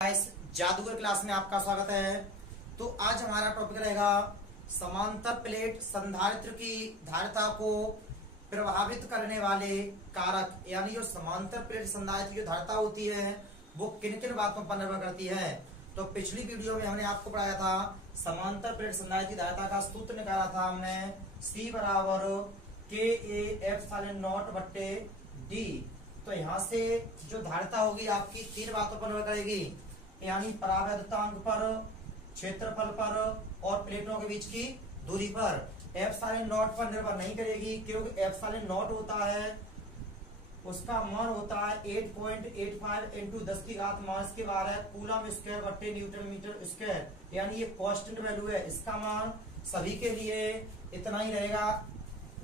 इस जादूगर क्लास में आपका स्वागत है। तो आज हमारा टॉपिक रहेगा समांतर प्लेट संधारित्र की धारिता को प्रभावित करने वाले कारक, यानी जो समांतर प्लेट संधारित्र की धारिता होती है वो किन किन बातों पर निर्भर करती है। तो पिछली वीडियो में हमने आपको पढ़ाया था समांतर प्लेट संधारित्र की धारिता का सूत्र निकाला था हमने, C बराबर KA/0/D। तो यहाँ से जो धारिता होगी आपकी तीन बातों पर निर्भर करेगी, यानी परावैद्युतांक पर, क्षेत्रफल पर और प्लेटों के बीच की दूरी पर। ε0 पर निर्भर नहीं करेगी, क्योंकि ε0 होता है, उसका मान होता है 8.85 × 10⁻⁻⁴ कूलम स्क्वायर बट्टे न्यूटन मीटर स्क्वायर, यानी ये कांस्टेंट वैल्यू है। इसका मान सभी के लिए इतना ही रहेगा,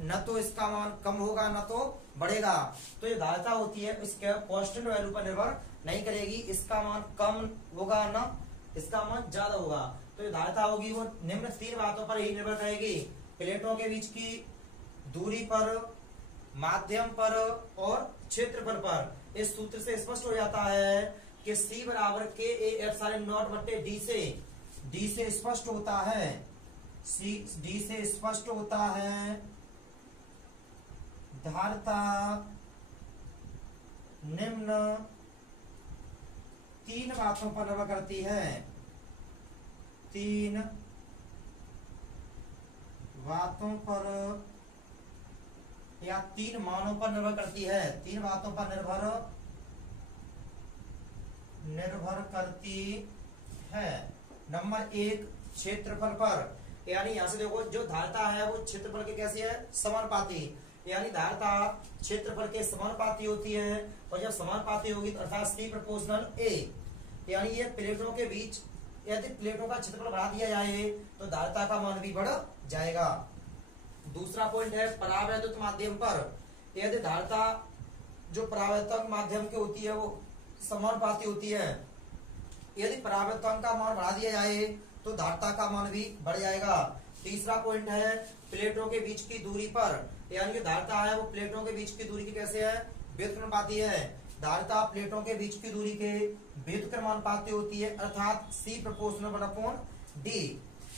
न तो इसका मान कम होगा न तो बढ़ेगा। तो ये धारिता होती है इसके कांस्टेंट वैल्यू पर निर्भर नहीं करेगी, इसका मान कम होगा न इसका मान ज्यादा होगा। तो ये धारिता होगी वो निम्न तीन बातों पर ही निर्भर करेगी, प्लेटों के बीच की दूरी पर, माध्यम पर और क्षेत्रफल पर। इस सूत्र से स्पष्ट हो जाता है कि C बराबर KA/0/D से स्पष्ट होता है, D से स्पष्ट होता है धारिता निम्न तीन बातों पर निर्भर करती है, तीन बातों पर या तीन मानों पर निर्भर करती है, तीन बातों पर निर्भर करती है। नंबर 1 क्षेत्रफल पर, यानी यहां से देखो जो धारिता है वो क्षेत्रफल के कैसी है, समानुपाती, यानी धारिता क्षेत्रफल के समानुपाती होती है। और जब समानुपाती होगी तो अर्थात C/A, यानी ये प्लेटों के बीच यदि प्लेटों का क्षेत्रफल बढ़ा दिया जाए तो धारिता का मान भी बढ़ जाएगा। दूसरा पॉइंट है परावैद्युत माध्यम पर, यदि धारिता जो परावैद्युत माध्यम की होती है वो समानुपाती होती है, यदि परावैद्युतांक का मान बढ़ा दिया जाए तो धारिता का मान भी बढ़ जाएगा। तीसरा पॉइंट है प्लेटों के बीच की दूरी पर, यानी कि धारिता है वो प्लेटों के बीच की दूरी की कैसे है, व्युत्क्रमानुपाती है। धारिता प्लेटों के बीच की दूरी के व्युत्क्रमानुपाती होती है, अर्थात C/1/D।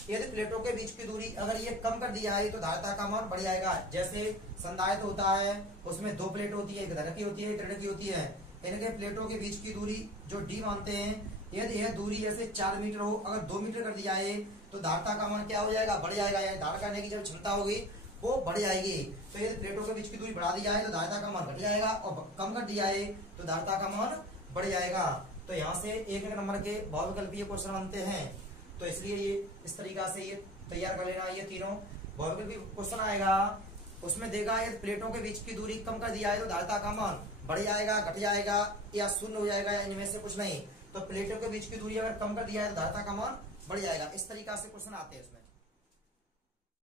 यदि प्लेटों के बीच की दूरी अगर ये कम कर दिया है तो धारिता का मान बढ़ जाएगा। जैसे संधारित्र होता है उसमें दो प्लेट होती है, एक धन की होती है एक ऋण की होती है। इनके प्लेटों के बीच की दूरी जो D मानते हैं, यदि यह दूरी जैसे 4 मीटर हो, अगर 2 मीटर कर दिया है तो धारिता का मान क्या हो जाएगा, बढ़ जाएगा, यानी धारण करने की जब क्षमता होगी वो बढ़ जाएगी। तो यदि प्लेटों के बीच की दूरी बढ़ा दी जाए तो धारिता का मान घट जाएगा, और कम कर दिया है तो धारिता का मान बढ़ जाएगा। तो यहाँ से एक नंबर के बहुविकल्पीय क्वेश्चन बनते हैं, तो इसलिए ये इस तरीका से ये तैयार कर लेना। ये तीनों बहुविकल्पीय क्वेश्चन आएगा, उसमें देगा यदि प्लेटों के बीच की दूरी कम कर दिया है तो धारिता का मान बढ़ जाएगा, घट जाएगा या शून्य हो जाएगा, या इनमें से कुछ नहीं। तो प्लेटों के बीच की दूरी अगर कम कर दिया है तो धारिता का मान बढ़ जाएगा। इस तरीका से क्वेश्चन आते हैं उसमें।